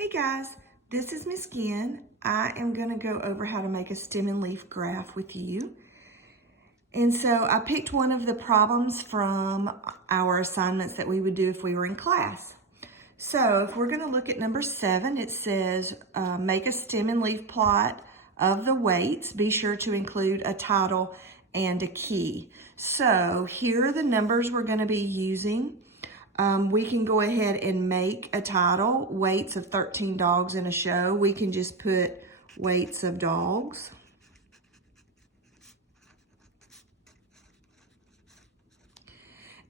Hey guys, this is Miss Ginn. I am going to go over how to make a stem and leaf graph with you. And so I picked one of the problems from our assignments that we would do if we were in class. So if we're going to look at number 7, it says make a stem and leaf plot of the weights. Be sure to include a title and a key. So here are the numbers we're going to be using. We can go ahead and make a title, weights of 13 dogs in a show. We can just put weights of dogs.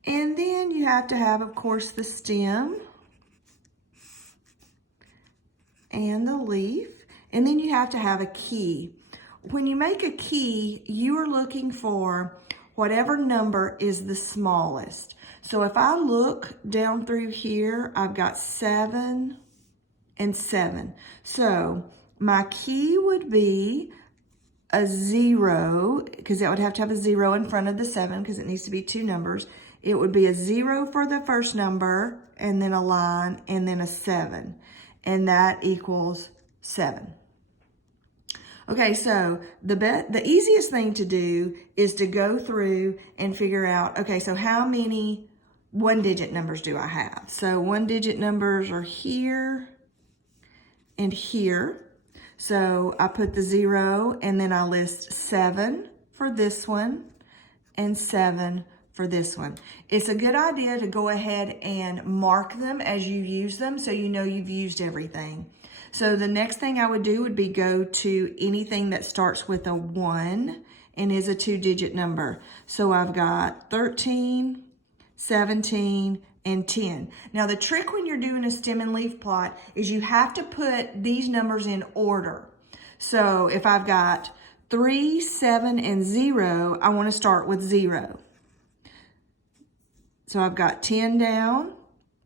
And then you have to have, of course, the stem and the leaf. And then you have to have a key. When you make a key, you are looking for whatever number is the smallest. So if I look down through here, I've got 7 and 7. So my key would be a 0, because that would have to have a 0 in front of the 7 because it needs to be 2 numbers. It would be a 0 for the first number, and then a line, and then a 7. And that equals 7. Okay, so the easiest thing to do is to go through and figure out, okay, so how many one-digit numbers do I have? So one-digit numbers are here and here. So I put the 0 and then I list 7 for this one and 7 for this one. It's a good idea to go ahead and mark them as you use them so you know you've used everything. So the next thing I would do would be go to anything that starts with a 1 and is a 2-digit number. So I've got 13, 17, and 10. Now the trick when you're doing a stem and leaf plot is you have to put these numbers in order. So if I've got 3, 7, and 0, I want to start with 0. So I've got 10 down,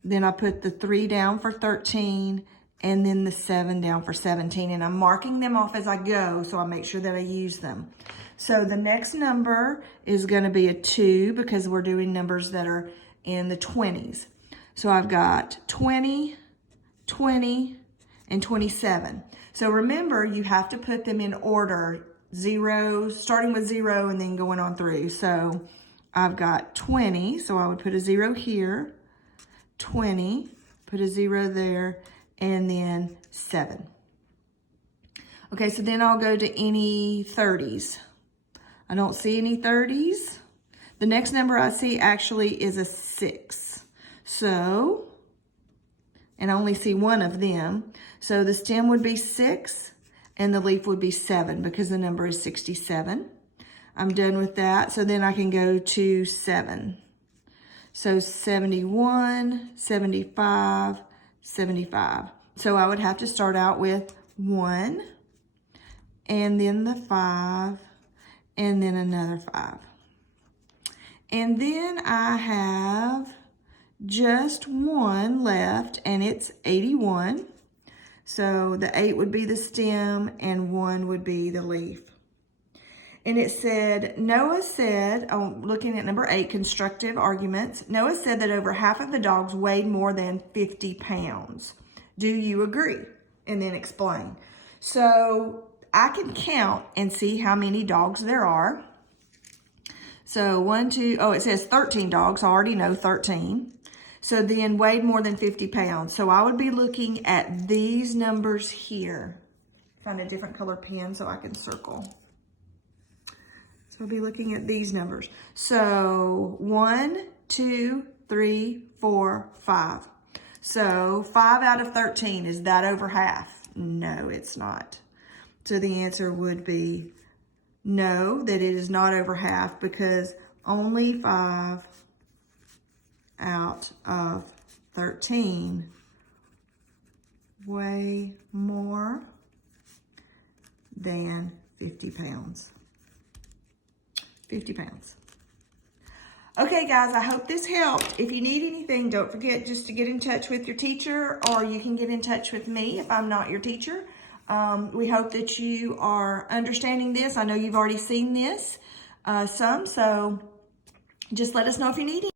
then I put the 3 down for 13, and then the 7 down for 17. And I'm marking them off as I go so I make sure that I use them. So the next number is going to be a 2 because we're doing numbers that are in the 20s. So I've got 20, 20, and 27. So remember, you have to put them in order, 0, starting with 0 and then going on through. So I've got 20, so I would put a 0 here, 20, put a 0 there, and then 7. Okay, so then I'll go to any 30s. I don't see any 30s. The next number I see actually is a 6. So, and I only see one of them. So the stem would be 6 and the leaf would be 7 because the number is 67. I'm done with that. So then I can go to 7. So 71, 75, 75. So I would have to start out with 1 and then the 5 and then another 5. And then I have just 1 left and it's 81. So the 8 would be the stem and 1 would be the leaf. And it said, Noah said, looking at number 8, constructive arguments, Noah said that over half of the dogs weighed more than 50 pounds. Do you agree? And then explain. So I can count and see how many dogs there are. So 1, 2, it says 13 dogs. I already know 13. So then weighed more than 50 pounds. So I would be looking at these numbers here. Find a different color pen so I can circle. So I'll be looking at these numbers. So 1, 2, 3, 4, 5. So 5 out of 13, is that over half? No, it's not. So the answer would be no, that it is not over half because only 5 out of 13 weigh more than 50 pounds. 50 pounds. Okay, guys, I hope this helped. If you need anything, don't forget just to get in touch with your teacher, or you can get in touch with me if I'm not your teacher. We hope that you are understanding this. I know you've already seen this some, so just let us know if you need anything.